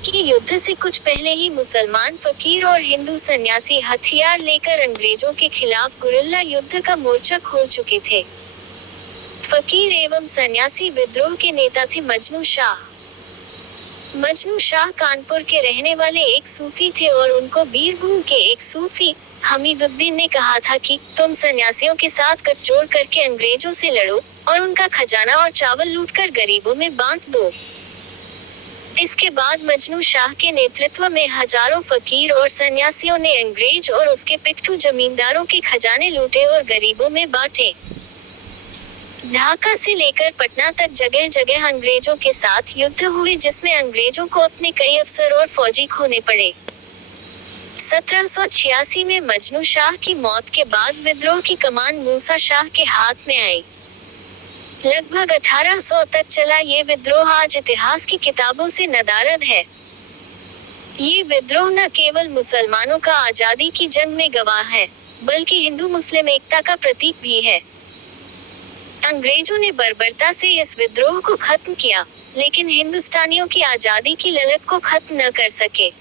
के युद्ध से कुछ पहले ही मुसलमान फकीर और हिंदू सन्यासी हथियार लेकर अंग्रेजों के खिलाफ गुरिल्ला युद्ध का मोर्चा खोल चुके थे। फकीर एवं सन्यासी विद्रोह के नेता थे मजनू शाह। मजनू शाह कानपुर के रहने वाले एक सूफी थे और उनको बीरभूम के एक सूफी हमीदुद्दीन ने कहा था कि तुम सन्यासियों के साथ गठजोड़ करके अंग्रेजों से लड़ो और उनका खजाना और चावल लूटकर गरीबों में बांट दो। इसके बाद मजनू शाह के नेतृत्व में हजारों फकीर और सन्यासियों ने अंग्रेज और उसके पिट्ठू जमींदारों के खजाने लूटे और गरीबों में बांटे। ढाका से लेकर पटना तक जगह जगह अंग्रेजों के साथ युद्ध हुए, जिसमें अंग्रेजों को अपने कई अफसर और फौजी खोने पड़े। 1786 में मजनू शाह की मौत के बाद विद्रोह की कमान मूसा शाह के हाथ में आई। लगभग 1800 तक चला ये विद्रोह आज इतिहास की किताबों से नदारद है। ये विद्रोह न केवल मुसलमानों का आजादी की जंग में गवाह है, बल्कि हिंदू मुस्लिम एकता का प्रतीक भी है। अंग्रेजों ने बर्बरता से इस विद्रोह को खत्म किया, लेकिन हिंदुस्तानियों की आजादी की ललक को खत्म न कर सके।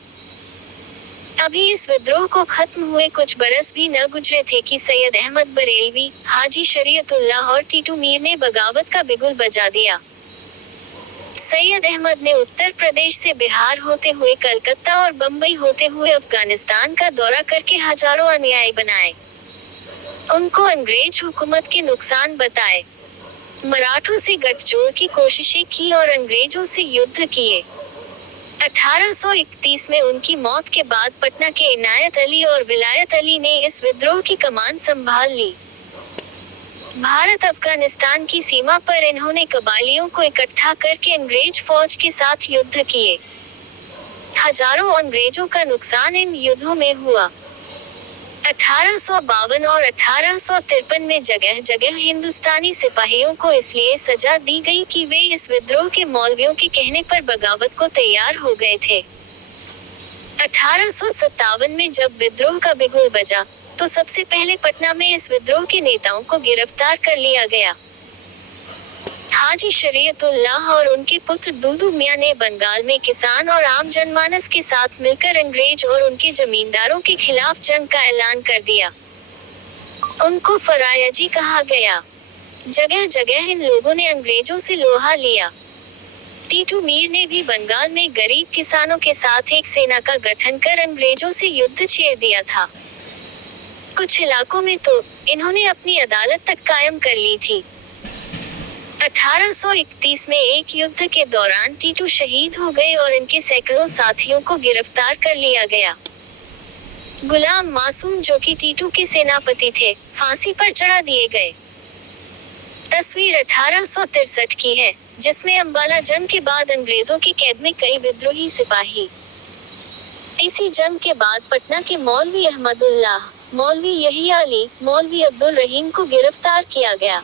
अभी इस विद्रोह को खत्म हुए कुछ बरस भी न गुजरे थे कि सैयद अहमद बरेलवी, हाजी शरीयतुल्लाह और टीटू मीर ने बगावत का बिगुल बजा दिया। सैयद अहमद ने उत्तर प्रदेश से बिहार होते हुए कलकत्ता और बम्बई होते हुए अफगानिस्तान का दौरा करके हजारों अनुयायी बनाए। उनको अंग्रेज हुकूमत के नुकसान बताए, मराठों से गठजोड़ की कोशिशें की और अंग्रेजों से युद्ध किए। 1831 में उनकी मौत के बाद पटना के इनायत अली और विलायत अली ने इस विद्रोह की कमान संभाल ली। भारत अफगानिस्तान की सीमा पर इन्होंने कबालियों को इकट्ठा करके अंग्रेज फौज के साथ युद्ध किए। हजारों अंग्रेजों का नुकसान इन युद्धों में हुआ। 1852 और 1853 में जगह जगह हिंदुस्तानी सिपाहियों को इसलिए सजा दी गई कि वे इस विद्रोह के मौलवियों के कहने पर बगावत को तैयार हो गए थे। 1857 में जब विद्रोह का बिगुल बजा, तो सबसे पहले पटना में इस विद्रोह के नेताओं को गिरफ्तार कर लिया गया। हाजी शरीयतुल्लाह और उनके पुत्र दूदू मियां ने बंगाल में किसान और आम जनमानस के साथ मिलकर अंग्रेज और उनके जमींदारों के खिलाफ जंग का ऐलान कर दिया। उनको फरायजी कहा गया। जगह जगह इन लोगों ने अंग्रेजों से लोहा लिया। टीटू मीर ने भी बंगाल में गरीब किसानों के साथ एक सेना का गठन कर अंग्रेजों से युद्ध छेड़ दिया था। कुछ इलाकों में तो इन्होंने अपनी अदालत तक कायम कर ली थी। 1831 में एक युद्ध के दौरान टीटू शहीद हो गए और इनके सैकड़ों साथियों को गिरफ्तार कर लिया गया। गुलाम मासूम, जो कि टीटू के सेनापति थे, फांसी पर चढ़ा दिए गए। तस्वीर 1863 की है, जिसमें अंबाला जंग के बाद अंग्रेजों की कैद में कई विद्रोही सिपाही। इसी जंग के बाद पटना के मौलवी अहमदुल्लाह, मौलवी यहिया अली, मौलवी अब्दुल रहीम को गिरफ्तार किया गया।